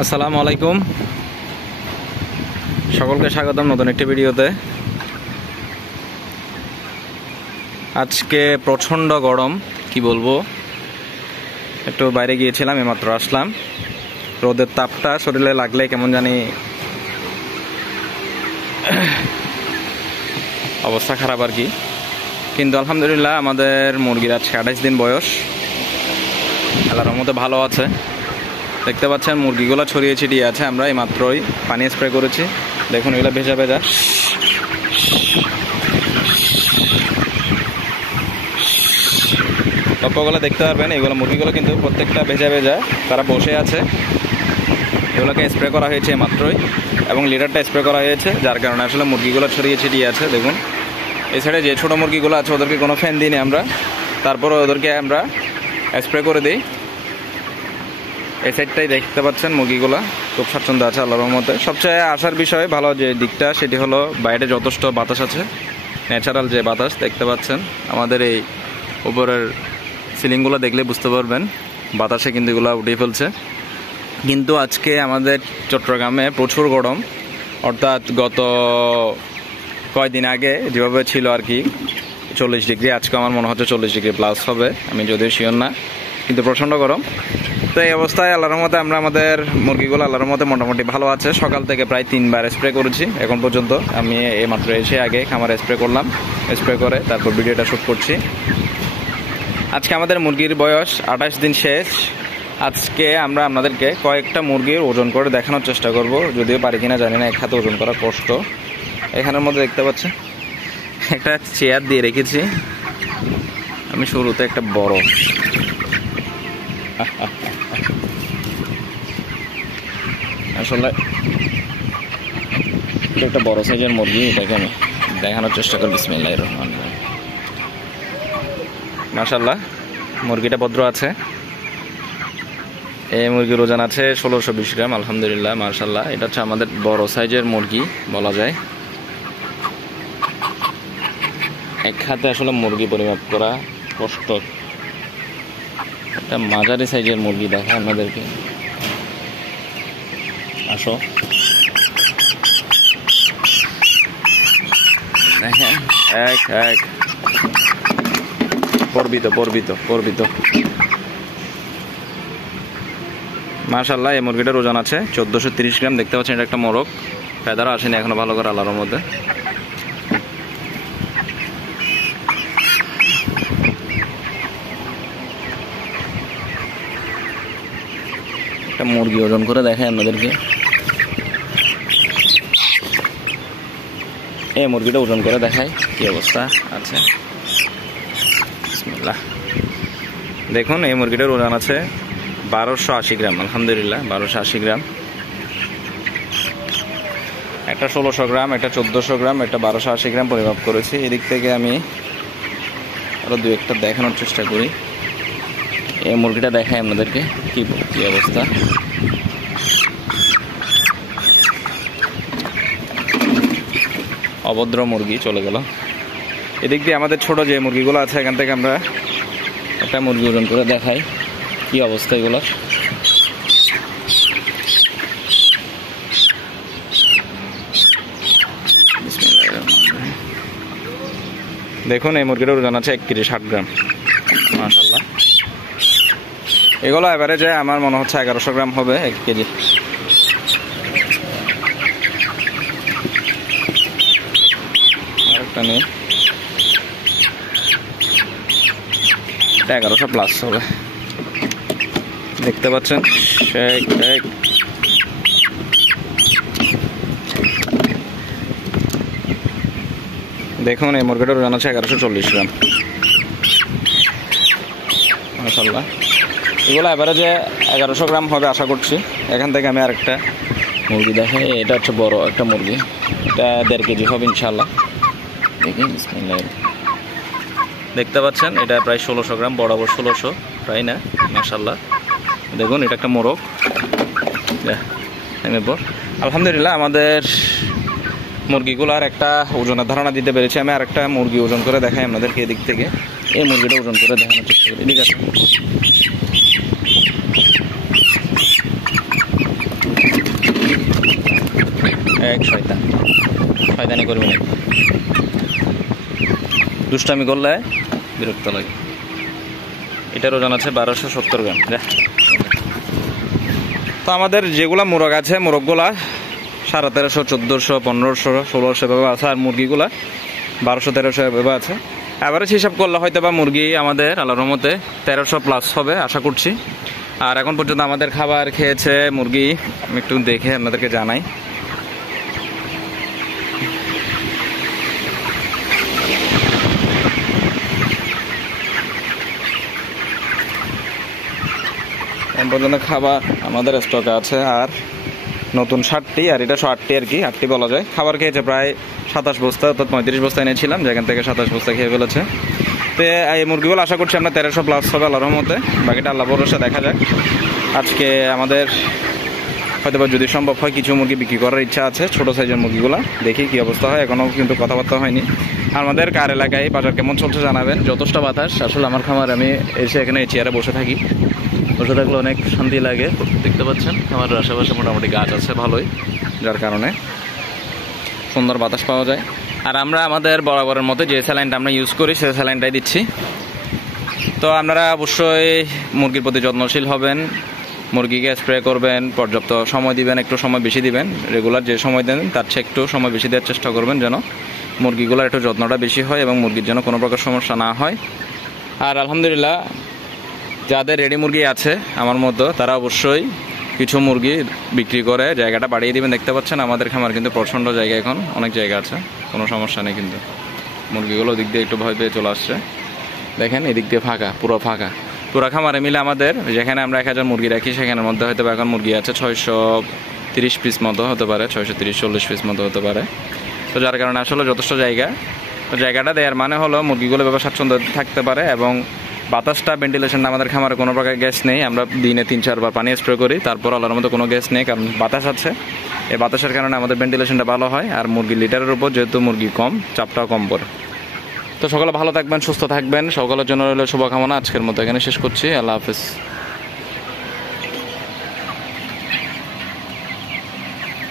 আসসালামু আলাইকুম, সকলকে স্বাগতম নতুন একটি ভিডিওতে। আজকে প্রচণ্ড গরম, কি বলবো। একটু বাইরে গিয়েছিলাম, এইমাত্র আসলাম। রোদের তাপটা শরীরে লাগলে কেমন জানি অবস্থা খারাপ আর কি। কিন্তু আলহামদুলিল্লাহ আমাদের মুরগির আজকে 28 দিন বয়স, আল্লাহর রহমতে ভালো আছে। দেখতে পাচ্ছেন মুরগিগুলো ছড়িয়ে ছিটিয়ে আছে। আমরা এই মাত্রই পানি স্প্রে করেছি, দেখুন এগুলো ভেজা ভেজা। লক্ষ্যগুলো দেখতে পারবেন, এগুলো মুরগিগুলো কিন্তু প্রত্যেকটা ভেজা ভেজা, তারা বসে আছে। এগুলোকে স্প্রে করা হয়েছে মাত্রই, এবং লিডারটা স্প্রে করা হয়েছে, যার কারণে আসলে মুরগিগুলো ছড়িয়ে ছিটিয়ে আছে। দেখুন এই সাইডে যে ছোটো মুরগিগুলো আছে ওদেরকে কোনো ফ্যান দিই আমরা, তারপরে ওদেরকে আমরা স্প্রে করে দিই। এই সাইডটাই দেখতে পাচ্ছেন মুরগিগুলো খুব স্বাচ্ছন্দ্য আছে আল্লাহর রহমতে। সবচেয়ে আসার বিষয় ভালো যে দিকটা, সেটি হলো বাইরে যথেষ্ট বাতাস আছে, ন্যাচারাল যে বাতাস দেখতে পাচ্ছেন। আমাদের এই উপরের সিলিংগুলো দেখলে বুঝতে পারবেন বাতাসে কিন্তু এগুলো উঠিয়ে ফেলছে। কিন্তু আজকে আমাদের চট্টগ্রামে প্রচুর গরম, অর্থাৎ গত কয়দিন আগে যেভাবে ছিল আর কি 40 ডিগ্রি, আজকে আমার মনে হচ্ছে 40 ডিগ্রি প্লাস হবে, আমি যদিও শিওর না, কিন্তু প্রচণ্ড গরম। তো এই অবস্থায় আল্লাহর রহমতে আমরা আমাদের মুরগিগুলো আল্লাহর রহমতে মোটামুটি ভালো আছে। সকাল থেকে প্রায় 3 বার স্প্রে করেছি এখন পর্যন্ত। আমি এইমাত্র এসে আগে খামারে স্প্রে করলাম, স্প্রে করে তারপর ভিডিওটা শ্যুট করছি। আজকে আমাদের মুরগির বয়স 28 দিন শেষ। আজকে আমরা আপনাদেরকে কয়েকটা মুরগির ওজন করে দেখানোর চেষ্টা করব, যদিও পারি কিনা জানি না, এক হাতে ওজন করা কষ্ট। এখানের মধ্যে দেখতে পাচ্ছেন একটা চেয়ার দিয়ে রেখেছি আমি, শুরুতে একটা বড় আসলে একটা বড় সাইজের মুরগি, এটাকে আমি দেখানোর চেষ্টা করি। বিসমিল্লাহির রহমানির রহিম। মাশাআল্লাহ মুরগিটা ভদ্র আছে। এই মুরগির ওজন আছে 1620 গ্রাম, আলহামদুলিল্লাহ মাশাআল্লাহ। এটা হচ্ছে আমাদের বড় সাইজের মুরগি বলা যায়। এক হাতে আসলে মুরগি পরিমাপ করা কষ্ট। একটা মাঝারি সাইজের মুরগি দেখা আপনাদেরকে, আসো দেখেন। এক পর্বিত মাশাআল্লাহ। এই মুরগিটার ওজন আছে 1430 গ্রাম। দেখতে পাচ্ছেন এটা একটা মোরগ, ফেদারও আসেনি এখনো ভালো করে আল্লাহর মধ্যে। একটা মুরগি ওজন করে দেখায় আপনাদেরকে। এই মুরগিটা ওজন করে দেখায় কি অবস্থা আছে। বিসমিল্লাহ। দেখুন এই মুরগিটার ওজন আছে 1280 গ্রাম, আলহামদুলিল্লাহ 1280 গ্রাম। একটা 1600 গ্রাম, একটা 1400 গ্রাম, একটা 1280 গ্রাম পরিমাপ করেছি। এদিক থেকে আমি আরো দু একটা দেখানোর চেষ্টা করি। এই মুরগিটা দেখাই আপনাদেরকে কি অবস্থা। অভদ্র মুরগি চলে গেল। এদিক দিয়ে আমাদের ছোট যে মুরগিগুলো আছে, এখান থেকে আমরা একটা মুরগি ওজন করে দেখাই কি অবস্থা এগুলো। দেখুন এই মুরগিটার ওজন আছে 1 কেজি 60 গ্রাম, মাশাআল্লাহ। এগুলো এভারেজে আমার মনে হচ্ছে 1100 গ্রাম হবে 1 কেজি। আরেকটা নেই, 1100 প্লাস হবে। দেখতে পাচ্ছেন দেখুন এই মুরগিটার ওজন আছে 1140 গ্রাম, মাশাআল্লাহ। এগুলো এভারেজে 1100 গ্রাম হবে আশা করছি। এখান থেকে আমি আরেকটা মুরগি দেখাই। এটা হচ্ছে বড় একটা মুরগি, এটা 1.5 কেজি হবে ইনশাআল্লাহ। দেখি বিসমিল্লাহ। দেখতে পাচ্ছেন এটা প্রায় 1600 গ্রাম, বরাবর 1600 প্রায় না, মাশাআল্লাহ। দেখুন এটা একটা মোরগ। আলহামদুলিল্লাহ আমাদের মুরগিগুলোর একটা ওজনের ধারণা দিতে পেরেছি। আমি আরেকটা মুরগি ওজন করে দেখাই আপনাদেরকে এদিক থেকে। এই মুরগিটা ওজন করে দেখানোর চেষ্টা করি, ঠিক আছে। এক শয়তানি করবি না, দুষ্টামি করলে বিরক্ত লাগে। এটার ওজন আছে 1270 গ্রাম। তো আমাদের যেগুলা মোরগ আছে, মোরগগুলা 1350, 1400, 1500, 1600 এভাবে আছে, আর মুরগিগুলা 1200, 1300 এভাবে আছে। এভারেজ হিসাব করলে হয়তো বা মুরগি আমাদের আল্লাহর রহমতে 1300 প্লাস হবে আশা করছি। আর এখন পর্যন্ত আমাদের খাবার খেয়েছে মুরগি, আমি একটু দেখে আপনাদেরকে জানাই। এখন পর্যন্ত খাবার আমাদের স্টকে আছে আর নতুন 60টি, আর এটা 8টি আর কি, 8টি বলা যায়। খাবার খেয়েছে প্রায় 27 বস্তা, অর্থাৎ 35 বস্তা এনেছিলাম, যেখান থেকে 27 বস্তা খেয়ে ফেলেছে। তো এই মুরগিগুলো আশা করছি আমরা 1300 প্লাস হবে আল্লাহর রহমতে, বাকিটা আল্লাহ ভরসা দেখা যাক। আজকে আমাদের হয়তো বা যদি সম্ভব হয় কিছু মুরগি বিক্রি করার ইচ্ছা আছে, ছোট সাইজের মুরগিগুলো, দেখি কি অবস্থা হয়। এখনও কিন্তু কথাবার্তা হয়নি। আমাদের কার এলাকায় বাজার কেমন চলছে জানাবেন। যথেষ্ট বাতাস, আসলে আমার খামার, আমি এসে এখানে এই চেয়ারে বসে থাকি, বসে থাকলে অনেক শান্তি লাগে। দেখতে পাচ্ছেন আমার আশেপাশে মোটামুটি গাছ আছে ভালোই, যার কারণে সুন্দর বাতাস পাওয়া যায়। আর আমরা আমাদের বরাবরের মতো যে স্যালাইনটা আমরা ইউজ করি সেই স্যালাইনটাই দিচ্ছি। তো আপনারা অবশ্যই মুরগির প্রতি যত্নশীল হবেন, মুরগিকে স্প্রে করবেন, পর্যাপ্ত সময় দিবেন, একটু সময় বেশি দিবেন। রেগুলার যে সময় দেন তার চেয়ে একটু সময় বেশি দেওয়ার চেষ্টা করবেন, যেন মুরগিগুলোর একটু যত্নটা বেশি হয় এবং মুরগির যেন কোনো প্রকার সমস্যা না হয়। আর আলহামদুলিল্লাহ যাদের রেডি মুরগি আছে আমার মতো, তারা অবশ্যই কিছু মুরগি বিক্রি করে জায়গাটা বাড়িয়ে দিবেন। দেখতে পাচ্ছেন আমাদের খামার কিন্তু প্রচণ্ড জায়গা, এখন অনেক জায়গা আছে, কোনো সমস্যা নেই। কিন্তু মুরগিগুলো ওদিক দিয়ে একটু ভয় পেয়ে চলে আসছে। দেখেন এদিক দিয়ে ফাঁকা, পুরো ফাঁকা। পুরো খামারে মিলে আমাদের যেখানে আমরা 1000 মুরগি রাখি, সেখানের মধ্যে হয়তো এখন মুরগি আছে 630 পিস মতো হতে পারে, 630-40 পিস মতো হতে পারে। তো যার কারণে আসলে যথেষ্ট জায়গা। তো জায়গাটা দেওয়ার মানে হলো মুরগিগুলো ব্যাপার স্বাচ্ছন্দ্য থাকতে পারে, এবং বাতাসটা, ভেন্টিলেশনটা, আমাদের খামারে কোনো প্রকার গ্যাস নেই। আমরা দিনে 3-4 বার পানি স্প্রে করি, তারপর আল্লাহর মতো কোনো গ্যাস নেই, কারণ বাতাস আছে। এই বাতাসের কারণে আমাদের ভেন্টিলেশনটা ভালো হয়, আর মুরগির লিটারের উপর যেহেতু মুরগি কম, চাপটাও কম পড়ে। তো সকলে ভালো থাকবেন, সুস্থ থাকবেন, সকলের জন্য রইল শুভকামনা। আজকের মতো এখানে শেষ করছি। আল্লাহ হাফেজ।